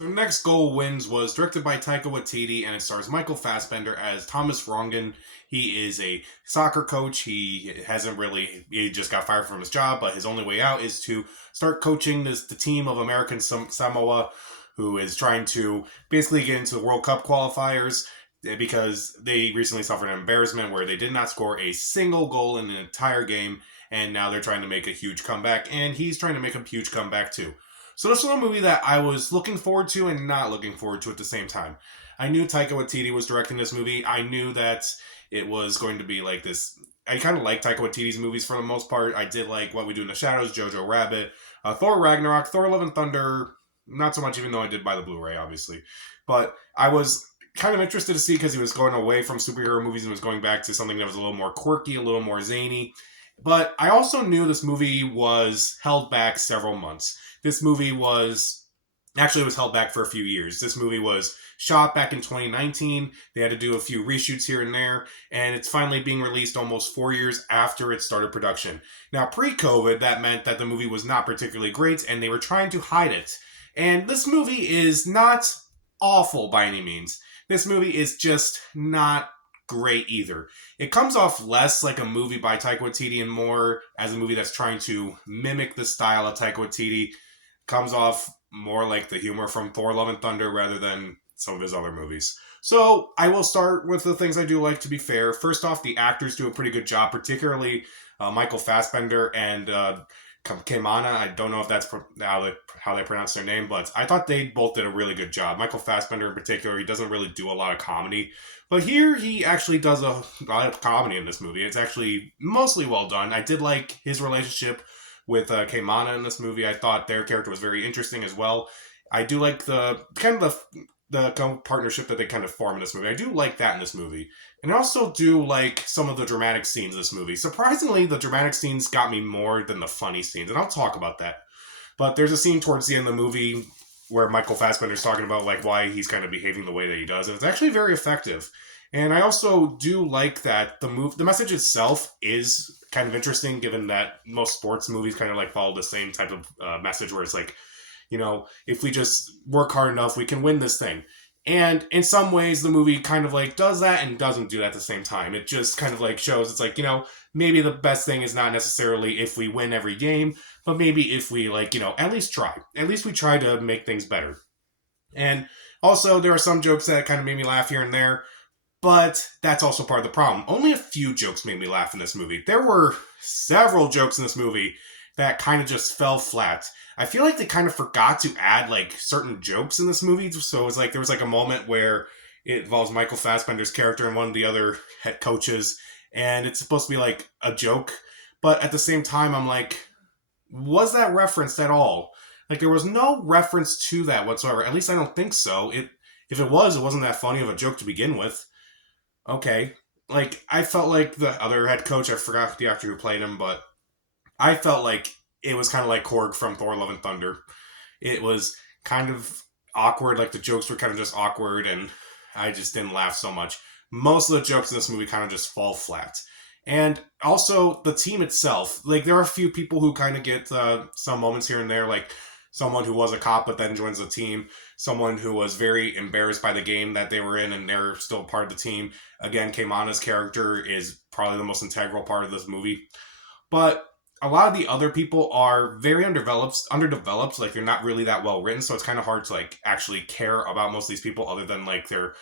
The Next Goal Wins was directed by Taika Waititi and it stars Michael Fassbender as Thomas Rongen. He is a soccer coach. He just got fired from his job, but his only way out is to start coaching the team of American Samoa, who is trying to basically get into the World Cup qualifiers because they recently suffered an embarrassment where they did not score a single goal in an entire game, and now they're trying to make a huge comeback, and he's trying to make a huge comeback too. So this was a movie that I was looking forward to and not looking forward to at the same time. I knew Taika Waititi was directing this movie. I knew that it was going to be like this. I kind of like Taika Waititi's movies for the most part. I did like What We Do in the Shadows, Jojo Rabbit, Thor Ragnarok, Thor Love and Thunder. Not so much, even though I did buy the Blu-ray, obviously. But I was kind of interested to see because he was going away from superhero movies and was going back to something that was a little more quirky, a little more zany. But I also knew this movie was held back several months. This movie was actually it was held back for a few years. This movie was shot back in 2019. They had to do a few reshoots here and there, and it's finally being released almost 4 years after it started production. Now, pre-COVID, that meant that the movie was not particularly great, and they were trying to hide it. And this movie is not awful by any means. This movie is just not great either. It comes off less like a movie by Taika Waititi and more as a movie that's trying to mimic the style of Taika Waititi. Comes off more like the humor from Thor Love and Thunder rather than some of his other movies. So I will start with the things I do like, to be fair. First off, the actors do a pretty good job, particularly Michael Fassbender and Keimana. I don't know if that's how they pronounce their name, but I thought they both did a really good job. Michael Fassbender in particular, he doesn't really do a lot of comedy, but here he actually does a lot of comedy in this movie. It's actually mostly well done. I did like his relationship with Keimana in this movie. I thought their character was very interesting as well. I do like the partnership that they kind of form in this movie. I do like that in this movie. And I also do like some of the dramatic scenes in this movie. Surprisingly, the dramatic scenes got me more than the funny scenes, and I'll talk about that. But there's a scene towards the end of the movie where Michael Fassbender's talking about like why he's kind of behaving the way that he does, and it's actually very effective. And I also do like that the message itself is kind of interesting, given that most sports movies kind of like follow the same type of message, where it's like, if we just work hard enough, we can win this thing. And in some ways, the movie kind of like does that and doesn't do that at the same time. It just kind of like shows it's like, maybe the best thing is not necessarily if we win every game, but maybe if we like, at least try. At least we try to make things better. And also, there are some jokes that kind of made me laugh here and there, but that's also part of the problem. Only a few jokes made me laugh in this movie. There were several jokes in this movie that kind of just fell flat. I feel like they kind of forgot to add like certain jokes in this movie. So it's like there was like a moment where it involves Michael Fassbender's character and one of the other head coaches, and it's supposed to be like a joke, but at the same time, I'm like, was that referenced at all? Like there was no reference to that whatsoever. At least I don't think so. If it was, it wasn't that funny of a joke to begin with. Okay, like I felt like the other head coach. I forgot the actor who played him, but I felt like it was kind of like Korg from Thor: Love and Thunder. It was kind of awkward. Like the jokes were kind of just awkward, and I just didn't laugh so much. Most of the jokes in this movie kind of just fall flat. And also the team itself. Like there are a few people who kind of get some moments here and there, like someone who was a cop but then joins the team, someone who was very embarrassed by the game that they were in and they're still part of the team. Again, Keimana's character is probably the most integral part of this movie. But a lot of the other people are very underdeveloped. Like they're not really that well written, so it's kind of hard to like actually care about most of these people, other than like their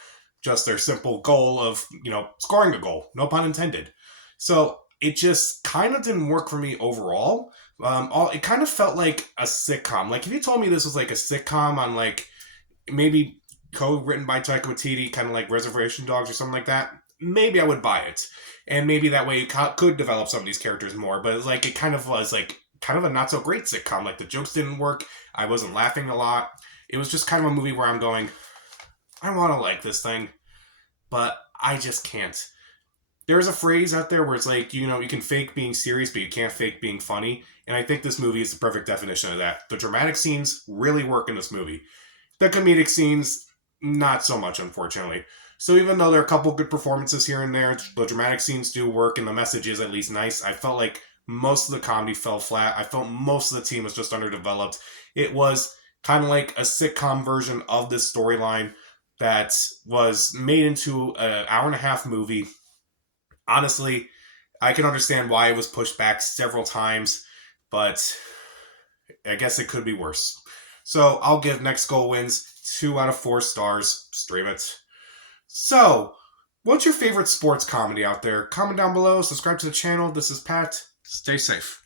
simple goal of scoring a goal. No pun intended. So it just kind of didn't work for me overall. It kind of felt like a sitcom. Like if you told me this was like a sitcom on like maybe code written by Taika Waititi, kind of like Reservation Dogs or something like that, maybe I would buy it. And maybe that way you could develop some of these characters more. But it's like it kind of was like kind of a not so great sitcom. Like the jokes didn't work. I wasn't laughing a lot. It was just kind of a movie where I'm going, I want to like this thing, but I just can't. There's a phrase out there where it's like, you can fake being serious, but you can't fake being funny. And I think this movie is the perfect definition of that. The dramatic scenes really work in this movie. The comedic scenes, not so much, unfortunately. So even though there are a couple good performances here and there, the dramatic scenes do work and the message is at least nice. I felt like most of the comedy fell flat. I felt most of the team was just underdeveloped. It was kind of like a sitcom version of this storyline that was made into an hour and a half movie. Honestly, I can understand why it was pushed back several times, but I guess it could be worse. So I'll give Next Goal Wins 2 out of 4 stars. Stream it. So, what's your favorite sports comedy out there? Comment down below, subscribe to the channel. This is Pat. Stay safe.